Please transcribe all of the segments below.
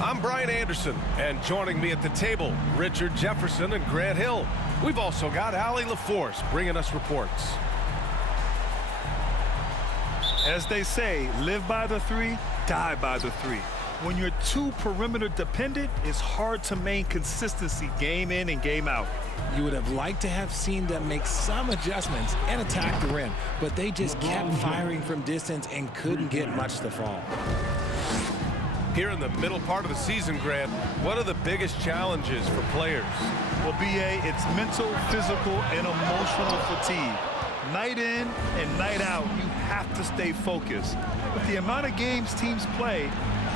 I'm Brian Anderson, and joining me at the table, Richard Jefferson and Grant Hill. We've also got Allie LaForce bringing us reports. As they say, live by the three, die by the three. When you're too perimeter dependent, it's hard to maintain consistency game in and game out. You would have liked to have seen them make some adjustments and attack the rim, but they just kept firing from distance and couldn't get much to fall. Here in the middle part of the season, Grant, what are the biggest challenges for players? Well, B.A., it's mental, physical, and emotional fatigue. Night in and night out, you have to stay focused. With the amount of games teams play,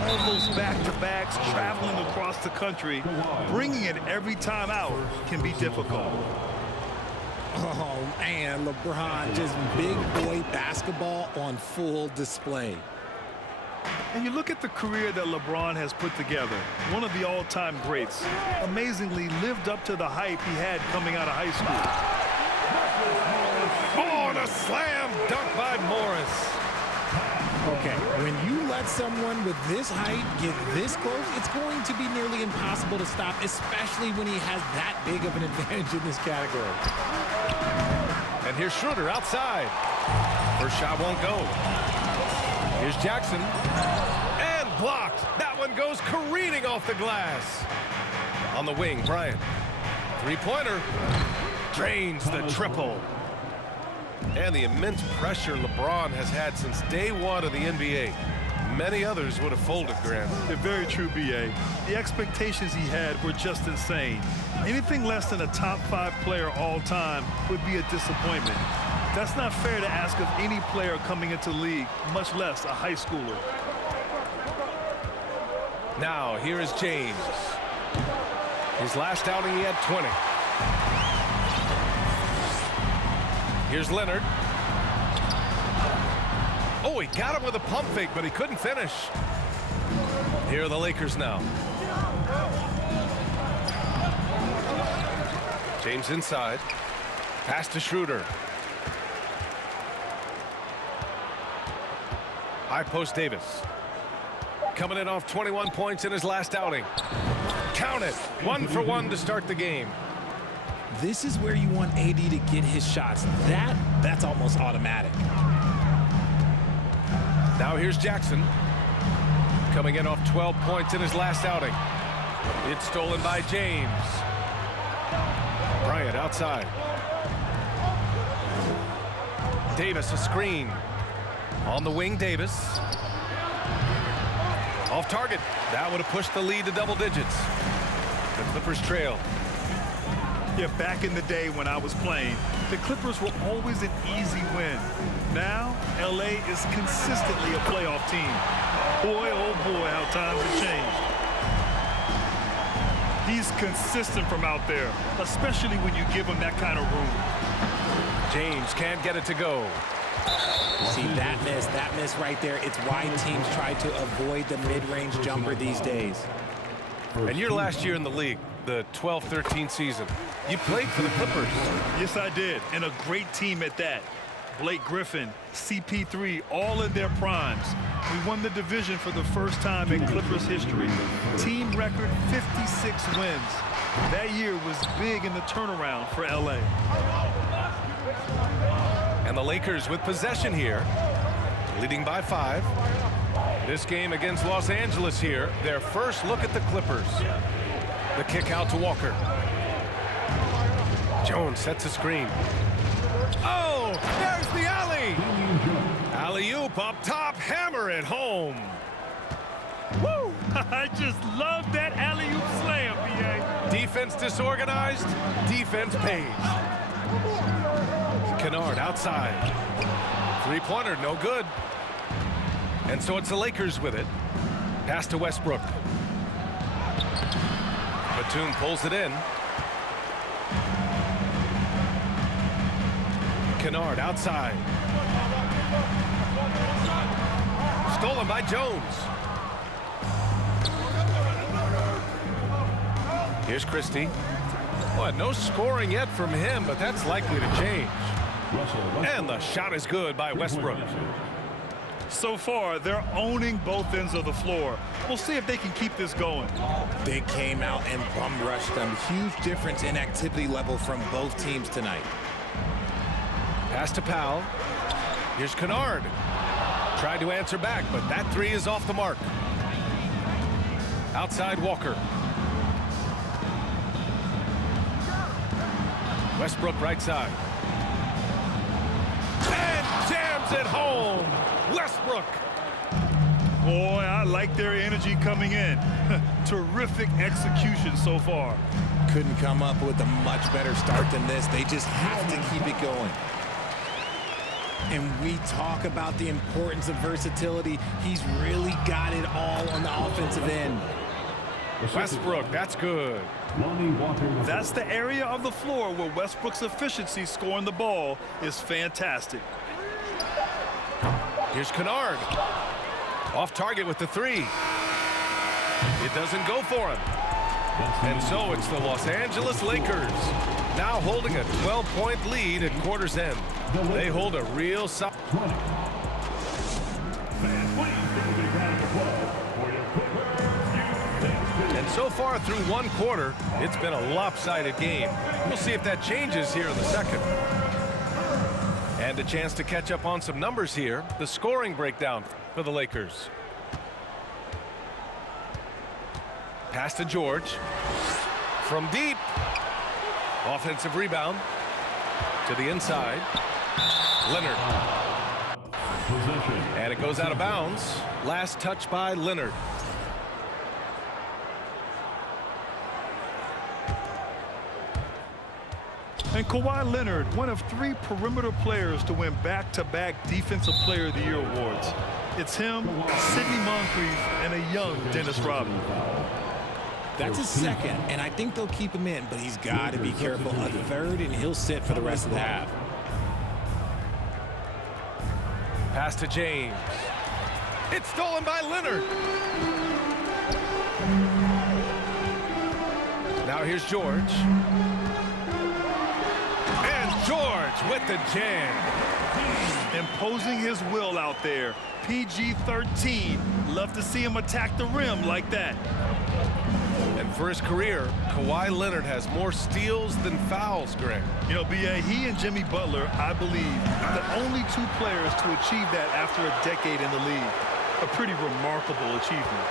all those back-to-backs, traveling across the country, bringing it every time out can be difficult. Oh, man, LeBron, just big boy basketball on full display. And you look at the career that LeBron has put together, one of the all-time greats, amazingly lived up to the hype he had coming out of high school. Oh, and a slam dunk by Morris. Okay, when you let someone with this height get this close, it's going to be nearly impossible to stop, especially when he has that big of an advantage in this category. And here's Schroeder outside. First shot won't go. Here's Jackson. And blocked. That one goes careening off the glass. On the wing, Bryant. Three-pointer. Drains the triple. And the immense pressure LeBron has had since day one of the NBA. Many others would have folded, Grant. They're very true, B.A. The expectations he had were just insane. Anything less than a top 5 player all time would be a disappointment. That's not fair to ask of any player coming into the league, much less a high schooler. Now, here is James. His last outing, he had 20. Here's Leonard. Oh, he got him with a pump fake, but he couldn't finish. Here are the Lakers now. James inside. Pass to Schroeder. High post Davis. Coming in off 21 points in his last outing. Count it. 1 for 1 to start the game. This is where you want AD to get his shots. That's almost automatic. Now here's Jackson. Coming in off 12 points in his last outing. It's stolen by James. Bryant outside. Davis a screen. On the wing, Davis. Off target. That would have pushed the lead to double digits. The Clippers trail. Yeah, back in the day when I was playing, the Clippers were always an easy win. Now, L.A. is consistently a playoff team. Boy, oh boy, how times have changed. He's consistent from out there, especially when you give him that kind of room. James can't get it to go. See, that miss right there, it's why teams try to avoid the mid-range jumper these days. And your last year in the league, the 12-13 season, you played for the Clippers. Yes, I did, and a great team at that. Blake Griffin, CP3, all in their primes. We won the division for the first time in Clippers history. Team record 56 wins. That year was big in the turnaround for LA. And the Lakers with possession here, leading by 5. This game against Los Angeles here, their first look at the Clippers. The kick out to Walker. Jones sets a screen. Oh, there's the alley. Alley-oop up top, hammer it home. Woo! I just love that alley-oop slam, B.A. Defense disorganized, defense pays. Kennard outside. Three-pointer, no good. And so it's the Lakers with it. Pass to Westbrook. Batum pulls it in. Kennard outside. Stolen by Jones. Here's Christie. Boy, no scoring yet from him, but that's likely to change. And the shot is good by Westbrook. So far, they're owning both ends of the floor. We'll see if they can keep this going. They came out and bum rushed them. Huge difference in activity level from both teams tonight. Pass to Powell. Here's Kennard. Tried to answer back, but that three is off the mark. Outside Walker. Westbrook right side. And jams it home. Westbrook. Boy, I like their energy coming in. Terrific execution so far. Couldn't come up with a much better start than this. They just have to keep it going. And we talk about the importance of versatility. He's really got it all on the offensive end. Westbrook, that's good. That's the area of the floor where Westbrook's efficiency scoring the ball is fantastic. Here's Kennard. Off target with the three. It doesn't go for him. And so it's the Los Angeles Lakers now holding a 12-point lead at quarter's end. They hold a real solid. And so far through one quarter, it's been a lopsided game. We'll see if that changes here in the second. And a chance to catch up on some numbers here. The scoring breakdown for the Lakers. Pass to George. From deep. Offensive rebound. To the inside. Leonard. And it goes out of bounds. Last touch by Leonard. And Kawhi Leonard, one of 3 perimeter players to win back-to-back Defensive Player of the Year awards. It's him, Sidney Moncrief, and a young Dennis Rodman. That's his second, and I think they'll keep him in, but he's got to be careful. A third, and he'll sit for the rest of the half. Pass to James. It's stolen by Leonard. Now here's George. And George with the jam. Imposing his will out there. PG-13. Love to see him attack the rim like that. And for his career, Kawhi Leonard has more steals than fouls, Greg. You know, B.A., he and Jimmy Butler, I believe, are the only 2 players to achieve that after a decade in the league. A pretty remarkable achievement.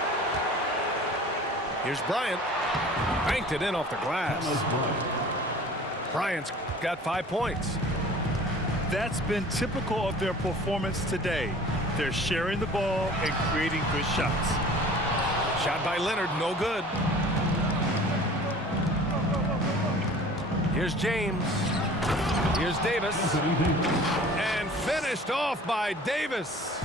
Here's Bryant. Banked it in off the glass. Bryant's got 5 points. That's been typical of their performance today. They're sharing the ball and creating good shots. Shot by Leonard, no good. Here's James. Here's Davis. And finished off by Davis.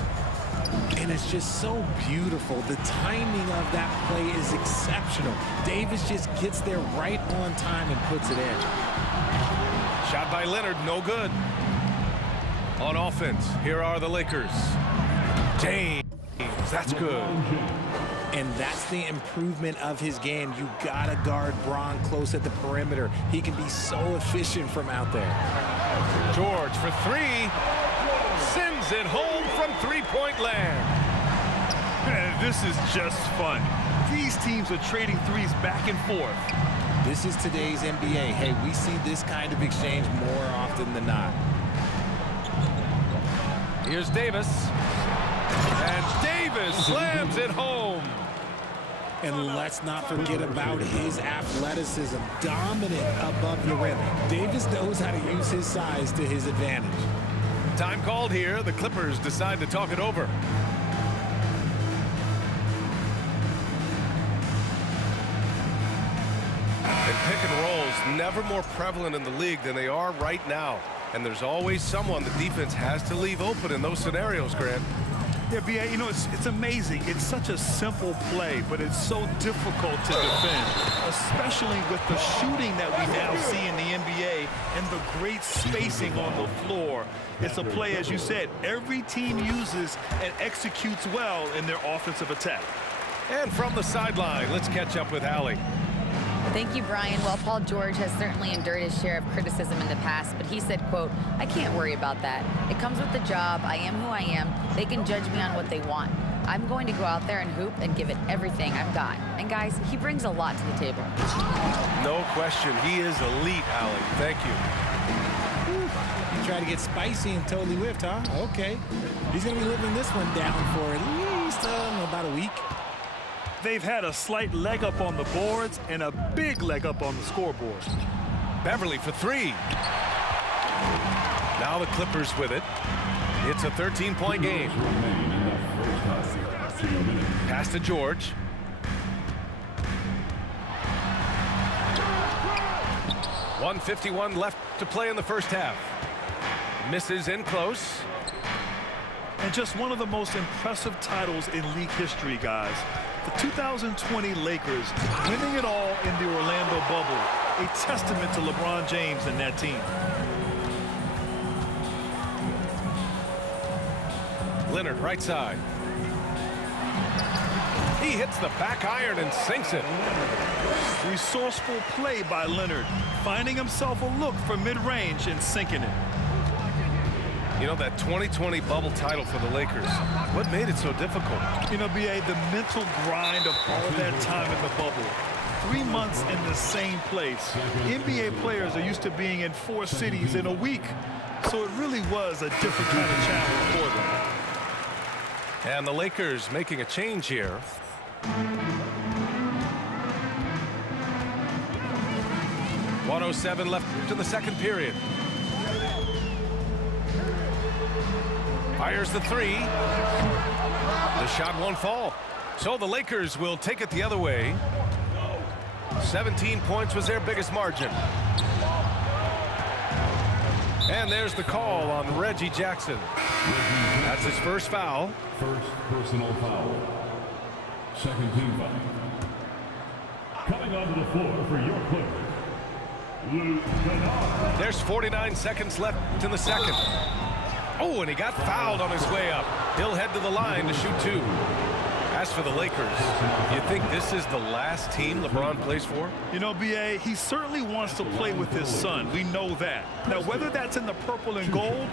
And it's just so beautiful. The timing of that play is exceptional. Davis just gets there right on time and puts it in. Shot by Leonard, no good. On offense, here are the Lakers. James, that's good. And that's the improvement of his game. You gotta guard Bron close at the perimeter. He can be so efficient from out there. George for 3. Sends it home from three-point land. Man, this is just fun. These teams are trading threes back and forth. This is today's NBA. Hey, we see this kind of exchange more often than not. Here's Davis. And Davis slams it home. And let's not forget about his athleticism. Dominant above the rim. Davis knows how to use his size to his advantage. Time called here. The Clippers decide to talk it over. And pick and rolls never more prevalent in the league than they are right now. And there's always someone the defense has to leave open in those scenarios, Grant. Yeah, B.A., you know, it's amazing. It's such a simple play, but it's so difficult to defend, especially with the shooting that we now see in the NBA and the great spacing on the floor. It's a play, as you said, every team uses and executes well in their offensive attack. And from the sideline, let's catch up with Allie. Thank you, Brian. Well, Paul George has certainly endured his share of criticism in the past, but he said, quote, "I can't worry about that. It comes with the job. I am who I am. They can judge me on what they want. I'm going to go out there and hoop and give it everything I've got." And guys, he brings a lot to the table. No question. He is elite, Allie. Thank you. You try to get spicy and totally whiffed, huh? Okay. He's going to be living this one down for at least about a week. They've had a slight leg up on the boards and a big leg up on the scoreboard. Beverly for three. Now the Clippers with it. It's a 13-point game. Pass to George. .151 left to play in the first half. Misses in close. And just one of the most impressive titles in league history, guys. The 2020 Lakers winning it all in the Orlando bubble. A testament to LeBron James and that team. Leonard right side. He hits the back iron and sinks it. Resourceful play by Leonard, finding himself a look for mid-range and sinking it. You know, that 2020 bubble title for the Lakers, what made it so difficult? You know, B.A., the mental grind of all that time in the bubble. 3 months in the same place. NBA players are used to being in 4 cities in a week, so it really was a different kind of challenge for them. And the Lakers making a change here. .107 left to the second period. Fires the three. The shot won't fall. So the Lakers will take it the other way. 17 points was their biggest margin. And there's the call on Reggie Jackson. That's his first foul. First personal foul. Second team foul. Coming onto the floor for your Clippers, Luke Kennard. There's 49 seconds left in the second. Oh, and he got fouled on his way up. He'll head to the line to shoot 2. As for the Lakers, you think this is the last team LeBron plays for? You know, B.A., he certainly wants to play with his son. We know that. Now, whether that's in the purple and gold,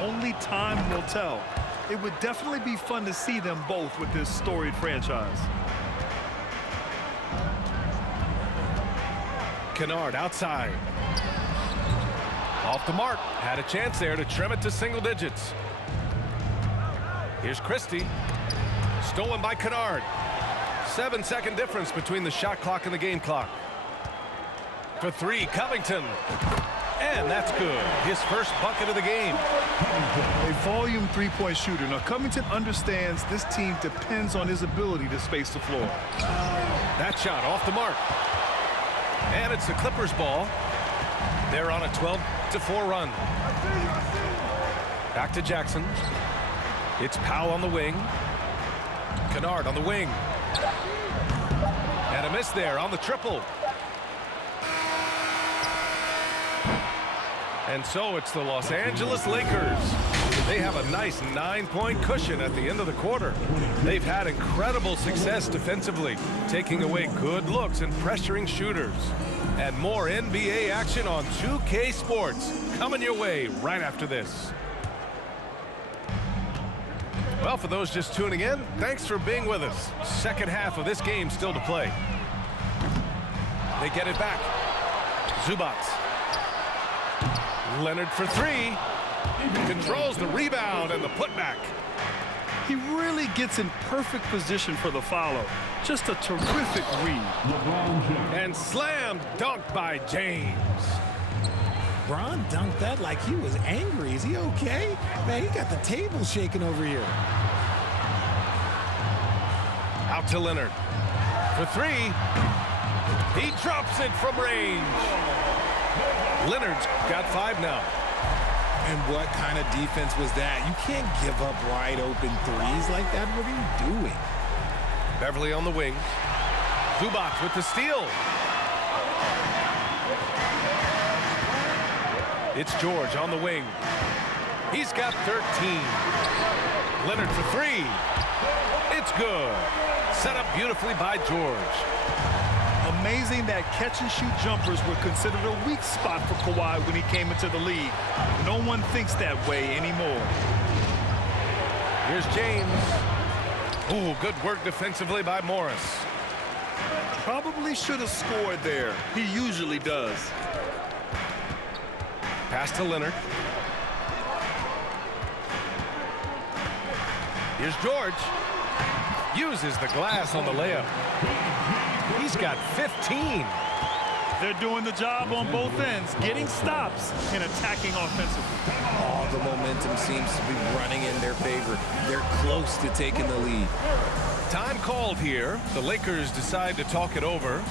only time will tell. It would definitely be fun to see them both with this storied franchise. Kennard outside. Off the mark. Had a chance there to trim it to single digits. Here's Christie. Stolen by Kennard. 7-second difference between the shot clock and the game clock. For 3, Covington. And that's good. His first bucket of the game. A volume three-point shooter. Now, Covington understands this team depends on his ability to space the floor. That shot off the mark. And it's the Clippers' ball. They're on a 12-4 run. Back to Jackson. It's Powell on the wing. Kennard on the wing. And a miss there on the triple. And so it's the Los Angeles Lakers. They have a nice 9-point cushion at the end of the quarter. They've had incredible success defensively, taking away good looks and pressuring shooters. And more NBA action on 2K Sports coming your way right after this. Well, for those just tuning in, thanks for being with us. Second half of this game still to play. They get it back. Zubac. Leonard for 3. Controls the rebound and the putback. He really gets in perfect position for the follow. Just a terrific read. And slam dunked by James. Bron dunked that like he was angry. Is he okay? Man, he got the table shaking over here. Out to Leonard. For 3. He drops it from range. Leonard's got 5 now. And what kind of defense was that? You can't give up wide open threes like that. What are you doing? Beverly on the wing. Zubac with the steal. It's George on the wing. He's got 13. Leonard for 3. It's good. Set up beautifully by George. Amazing that catch-and-shoot jumpers were considered a weak spot for Kawhi when he came into the league. No one thinks that way anymore. Here's James. Ooh, good work defensively by Morris. Probably should have scored there. He usually does. Pass to Leonard. Here's George. Uses the glass on the layup. He's got 15. They're doing the job on both ends, getting stops and attacking offensively. All the momentum seems to be running in their favor. They're close to taking the lead. Time called here. The Lakers decide to talk it over.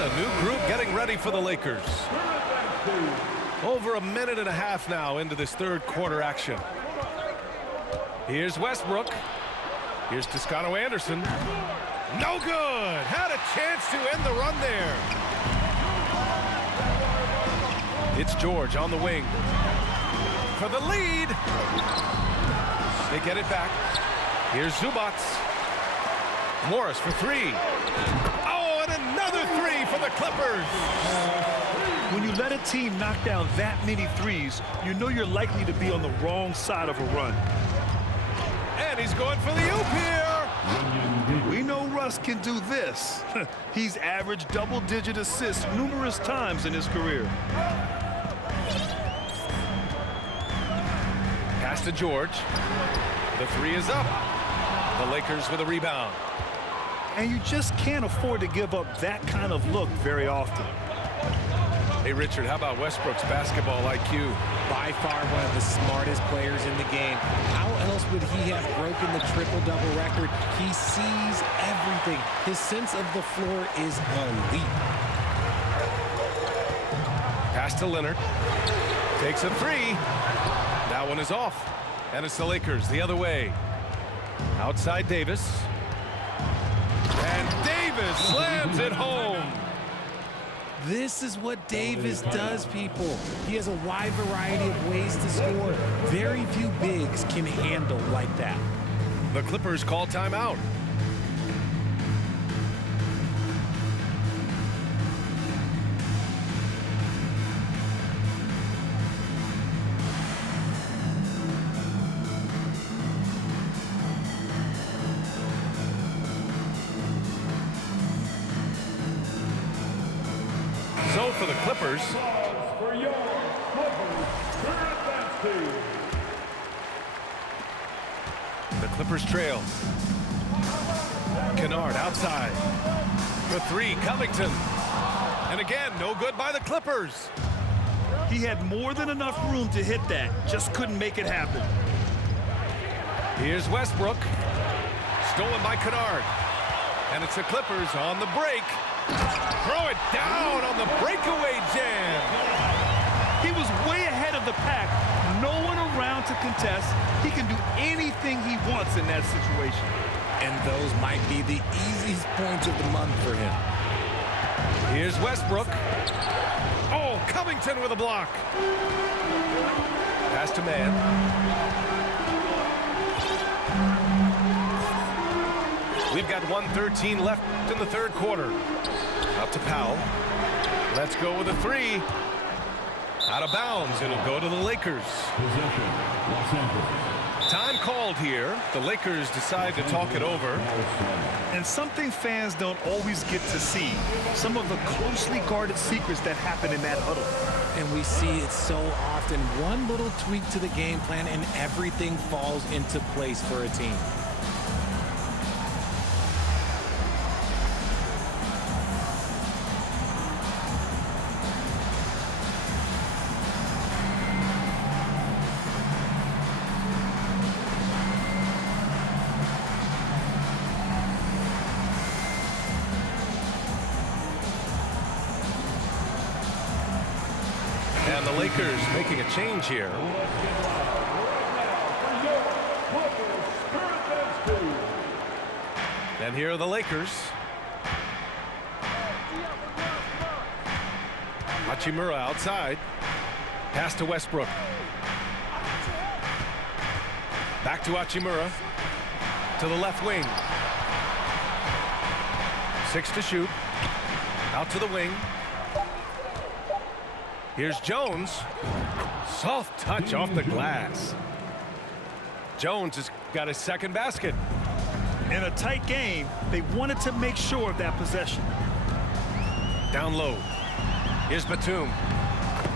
A new group getting ready for the Lakers. Over a minute and a half now into this third quarter action. Here's Westbrook. Here's Toscano Anderson. No good. Had a chance to end the run there. It's George on the wing. For the lead. They get it back. Here's Zubac. Morris for three. Another three for the Clippers. When you let a team knock down that many threes, you know you're likely to be on the wrong side of a run. And he's going for the oop here. We know Russ can do this. He's averaged double-digit assists numerous times in his career. Pass to George. The three is up. The Lakers with a rebound. And you just can't afford to give up that kind of look very often. Hey, Richard, how about Westbrook's basketball IQ? By far one of the smartest players in the game. How else would he have broken the triple-double record? He sees everything. His sense of the floor is elite. Pass to Leonard. Takes a three. That one is off. And it's the Lakers the other way. Outside Davis. And Davis slams it home. This is what Davis does, people. He has a wide variety of ways to score. Very few bigs can handle like that. The Clippers call timeout. So for the Clippers, For your Clippers, current team. the Clippers trail. Kennard outside. The three, Covington. And again, no good by the Clippers. He had more than enough room to hit that, just couldn't make it happen. Here's Westbrook. Stolen by Kennard. And it's the Clippers on the break. Throw it down on the breakaway jam. He was way ahead of the pack. No one around to contest. He can do anything he wants in that situation. And those might be the easiest points of the month for him. Here's Westbrook. Oh, Covington with a block. Pass to Man. We've got 1:13 left in the third quarter. Up to Powell. Let's go with a three. Out of bounds. It'll go to the Lakers. Possession, Los Angeles. Time called here. The Lakers decide to talk it over. And something fans don't always get to see, some of the closely guarded secrets that happen in that huddle. And we see it so often. One little tweak to the game plan and everything falls into place for a team. And the Lakers making a change here. And here are the Lakers. Hachimura outside. Pass to Westbrook. Back to Hachimura. To the left wing. 6 to shoot. Out to the wing. Here's Jones. Soft touch off the glass. Jones has got his second basket. In a tight game, they wanted to make sure of that possession. Down low. Here's Batum.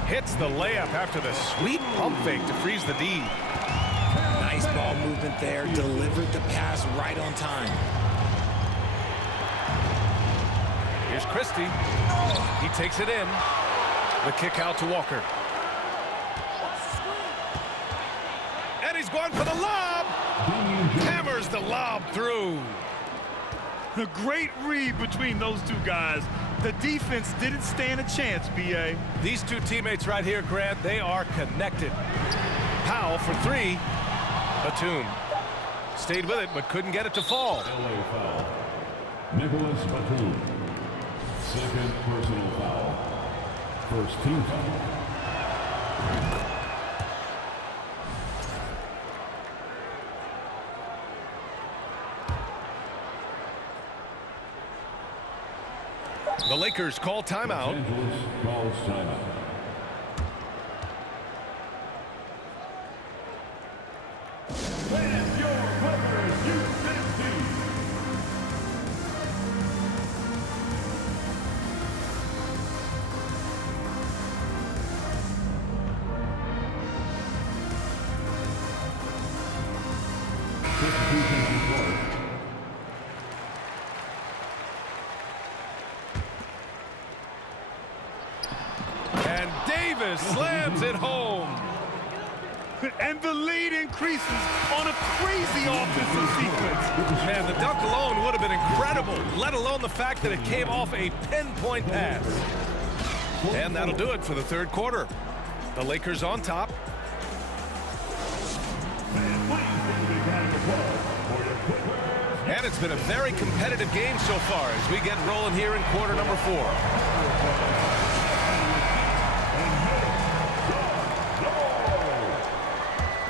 Hits the layup after the sweet pump fake to freeze the D. Nice ball movement there. Delivered the pass right on time. Here's Christie. He takes it in. The kick out to Walker. And he's going for the lob. Hammers the lob through. A great read between those two guys. The defense didn't stand a chance, B.A. These two teammates right here, Grant, they are connected. Powell for 3. Batum stayed with it but couldn't get it to fall. LA foul. Nicholas Batum. Second personal foul. First team foul. The Lakers call timeout. Los Angeles calls timeout. And your Clippers, Houston team. Substitution on court. And Davis slams it home. And the lead increases on a crazy offensive sequence. Man, the dunk alone would have been incredible, let alone the fact that it came off a pinpoint pass. And that'll do it for the third quarter. The Lakers on top. And it's been a very competitive game so far as we get rolling here in quarter number 4.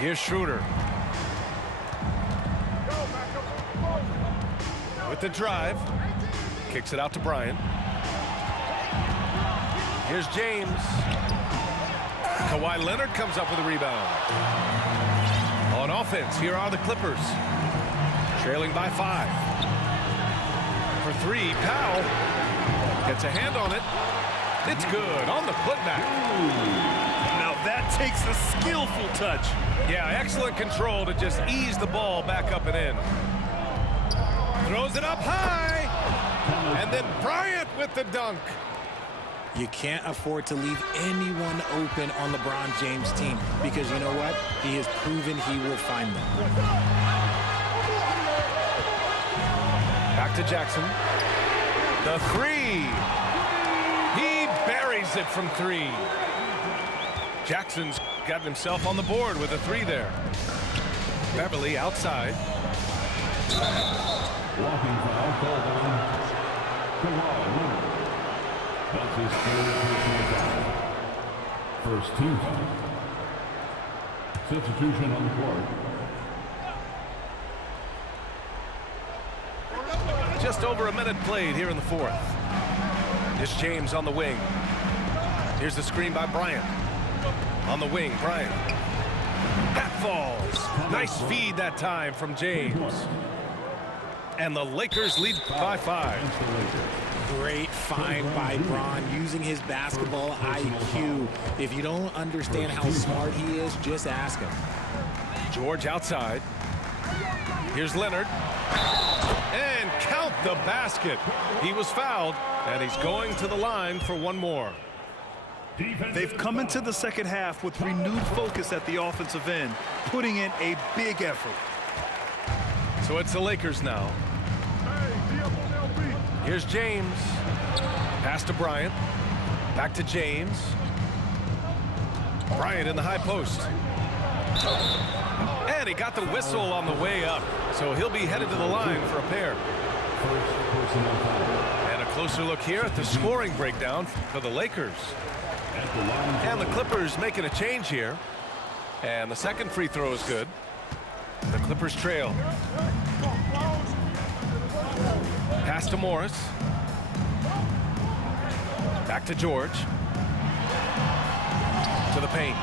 Here's Schroeder. With the drive. Kicks it out to Bryant. Here's James. Kawhi Leonard comes up with a rebound. On offense, here are the Clippers. Trailing by 5. For 3, Powell gets a hand on it. It's good on the putback. Now that takes a skillful touch. Yeah, excellent control to just ease the ball back up and in. Throws it up high. And then Bryant with the dunk. You can't afford to leave anyone open on LeBron James' team because you know what? He has proven he will find them. Back to Jackson. The 3. He buries it from 3. Jackson's gotten himself on the board with a 3 there. Beverly outside. Walking foul called on Kawhi Leonard. That's his third personal foul. First team foul. Substitution on the court. Just over a minute played here in the 4th. Here's James on the wing. Here's the screen by Bryant. On the wing, Bryant. That falls. Nice feed that time from James. And the Lakers lead by 5. Great find by Bron using his basketball IQ. If you don't understand how smart he is, just ask him. George outside. Here's Leonard. And count the basket. He was fouled, and he's going to the line for one more. They've come into the second half with renewed focus at the offensive end, putting in a big effort. So it's the Lakers now. Here's James. Pass to Bryant. Back to James. Bryant in the high post. And he got the whistle on the way up. So he'll be headed to the line for a pair. And a closer look here at the scoring breakdown for the Lakers. And the Clippers making a change here. And the second free throw is good. The Clippers trail. Pass to Morris. Back to George. To the paint.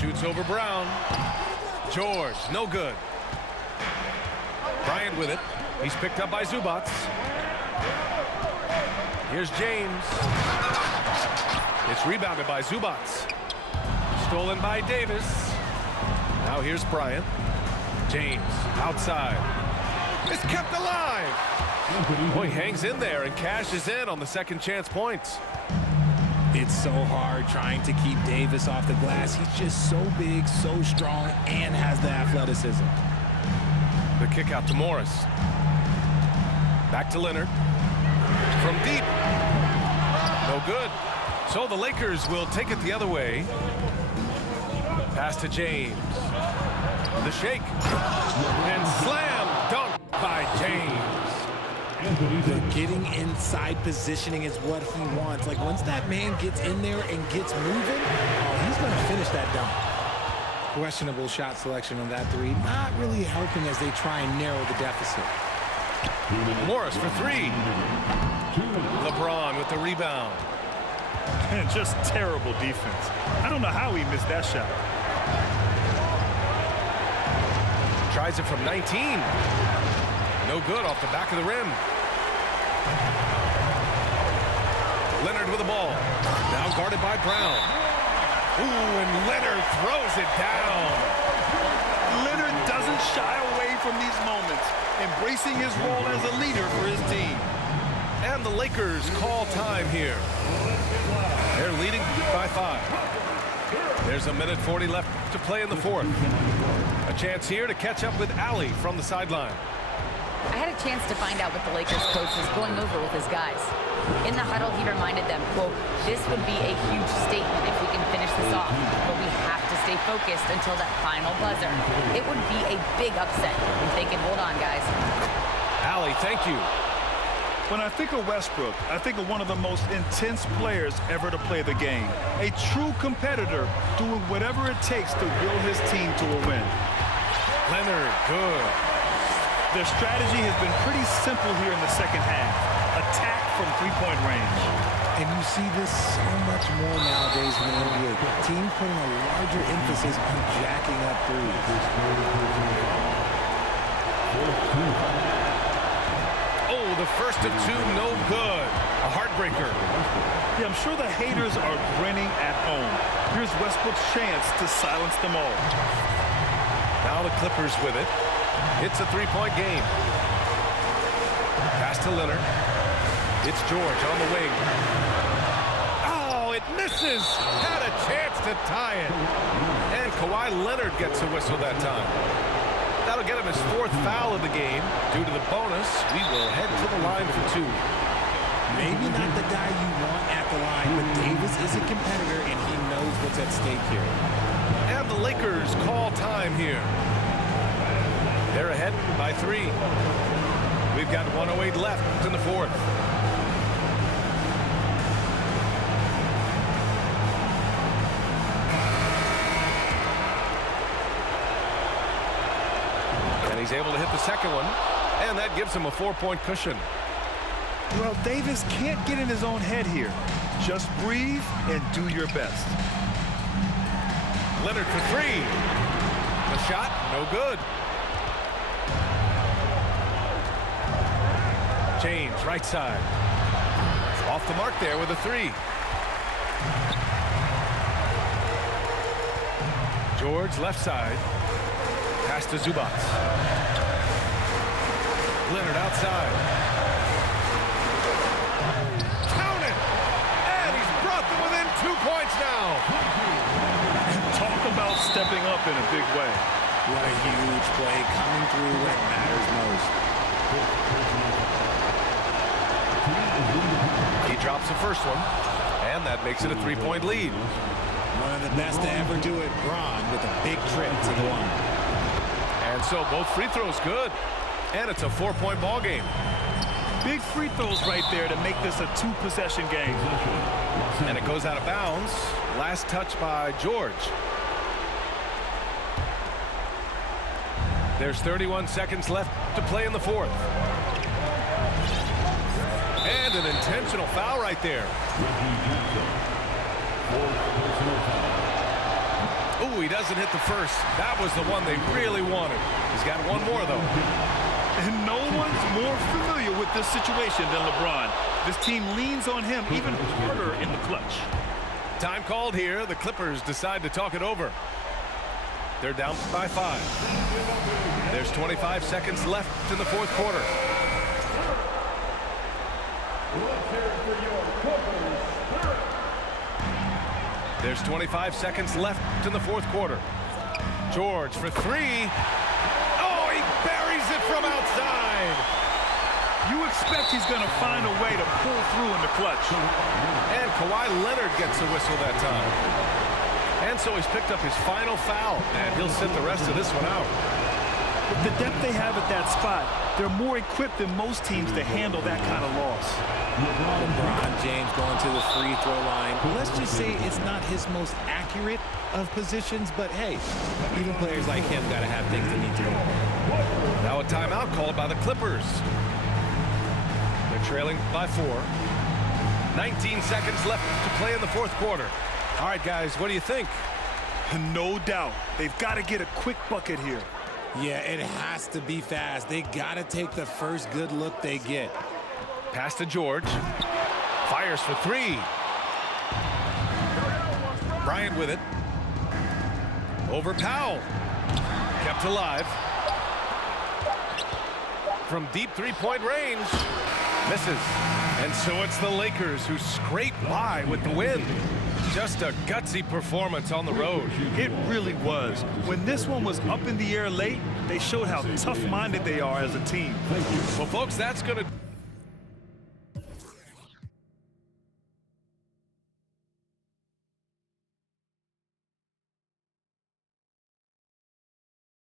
Shoots over Brown. George, no good. Bryant with it. He's picked up by Zubac. Here's James. It's rebounded by Zubac. Stolen by Davis. Now here's Bryant. James outside. It's kept alive. Boy, hangs in there and cashes in on the second chance points. It's so hard trying to keep Davis off the glass. He's just so big, so strong, and has the athleticism. The kick out to Morris. Back to Leonard. From deep. No good. So the Lakers will take it the other way. Pass to James. The shake. And slam dunk by James. The getting inside positioning is what he wants. Like, once that man gets in there and gets moving, he's going to finish that dunk. Questionable shot selection on that three. Not really helping as they try and narrow the deficit. Morris for three. LeBron with the rebound. And just terrible defense. I don't know how he missed that shot. Tries it from 19. No good off the back of the rim. Leonard with the ball. Now guarded by Brown. Ooh, and Leonard throws it down. Leonard doesn't shy away from these moments, embracing his role as a leader for his team. And the Lakers call time here. They're leading by 5. There's 1:40 left to play in the fourth. A chance here to catch up with Allie from the sideline. I had a chance to find out what the Lakers coach was going over with his guys. In the huddle, he reminded them, quote, "This would be a huge statement if we can finish this off, but we have to stay focused until that final buzzer. It would be a big upset if they can hold on, guys." Allie, thank you. When I think of Westbrook, I think of one of the most intense players ever to play the game. A true competitor doing whatever it takes to will his team to a win. Leonard, good. Their strategy has been pretty simple here in the second half. Attack from three-point range. And you see this so much more nowadays in the NBA. Team putting a larger emphasis on jacking up threes. Oh, the first of two, no good. A heartbreaker. Yeah, I'm sure the haters are grinning at home. Here's Westbrook's chance to silence them all. Now the Clippers with it. It's a three-point game. Pass to Leonard. It's George on the wing. Oh, it misses. Had a chance to tie it. And Kawhi Leonard gets a whistle that time. That'll get him his 4th foul of the game. Due to the bonus, we will head to the line for 2. Maybe not the guy you want at the line, but Davis is a competitor, and he knows what's at stake here. And the Lakers call time here. They're ahead by 3. We've got 1:08 left in the fourth. And he's able to hit the second one, and that gives him a 4-point cushion. Well, Davis can't get in his own head here. Just breathe and do your best. Leonard for 3. The shot, no good. James, right side. Off the mark there with a 3. George, left side. Pass to Zubac. Leonard outside. Count it! And he's brought them within 2 points now. Talk about stepping up in a big way. What a huge play coming through when it matters most. He drops the first one, and That makes it a 3-point lead. One of the best to ever do it, Bron, with a big trip to the line. And so both free throws good. And it's a 4-point ball game. Big free throws right there to make this a 2-possession game. And it goes out of bounds. Last touch by George. There's 31 seconds left to play in the fourth. And an intentional foul right there. Ooh, he doesn't hit the first. That was the one they really wanted. He's got one more, though. And no one's more familiar with this situation than LeBron. This team leans on him even harder in the clutch. Time called here. The Clippers decide to talk it over. They're down by 5. There's 25 seconds left in the fourth quarter. There's 25 seconds left in the fourth quarter. George for 3. Oh, he buries it from outside. You expect he's going to find a way to pull through in the clutch. And Kawhi Leonard gets a whistle that time. And so he's picked up his final foul, and he'll sit the rest of this one out. With the depth they have at that spot, they're more equipped than most teams to handle that kind of loss. LeBron James going to the free throw line. Let's just say it's not his most accurate of positions, but hey, even players like him got to have things they need to do. Now a timeout called by the Clippers. They're trailing by 4. 19 seconds left to play in the fourth quarter. All right, guys, what do you think? No doubt. They've got to get a quick bucket here. Yeah, it has to be fast. They got to take the first good look they get. Pass to George. Fires for 3. Bryant with it. Over Powell. Kept alive. From deep 3-point range. Misses. And so it's the Lakers who scrape by with the win. Just a gutsy performance on the road. It really was. When this one was up in the air late, they showed how tough-minded they are as a team. Well, folks, that's going to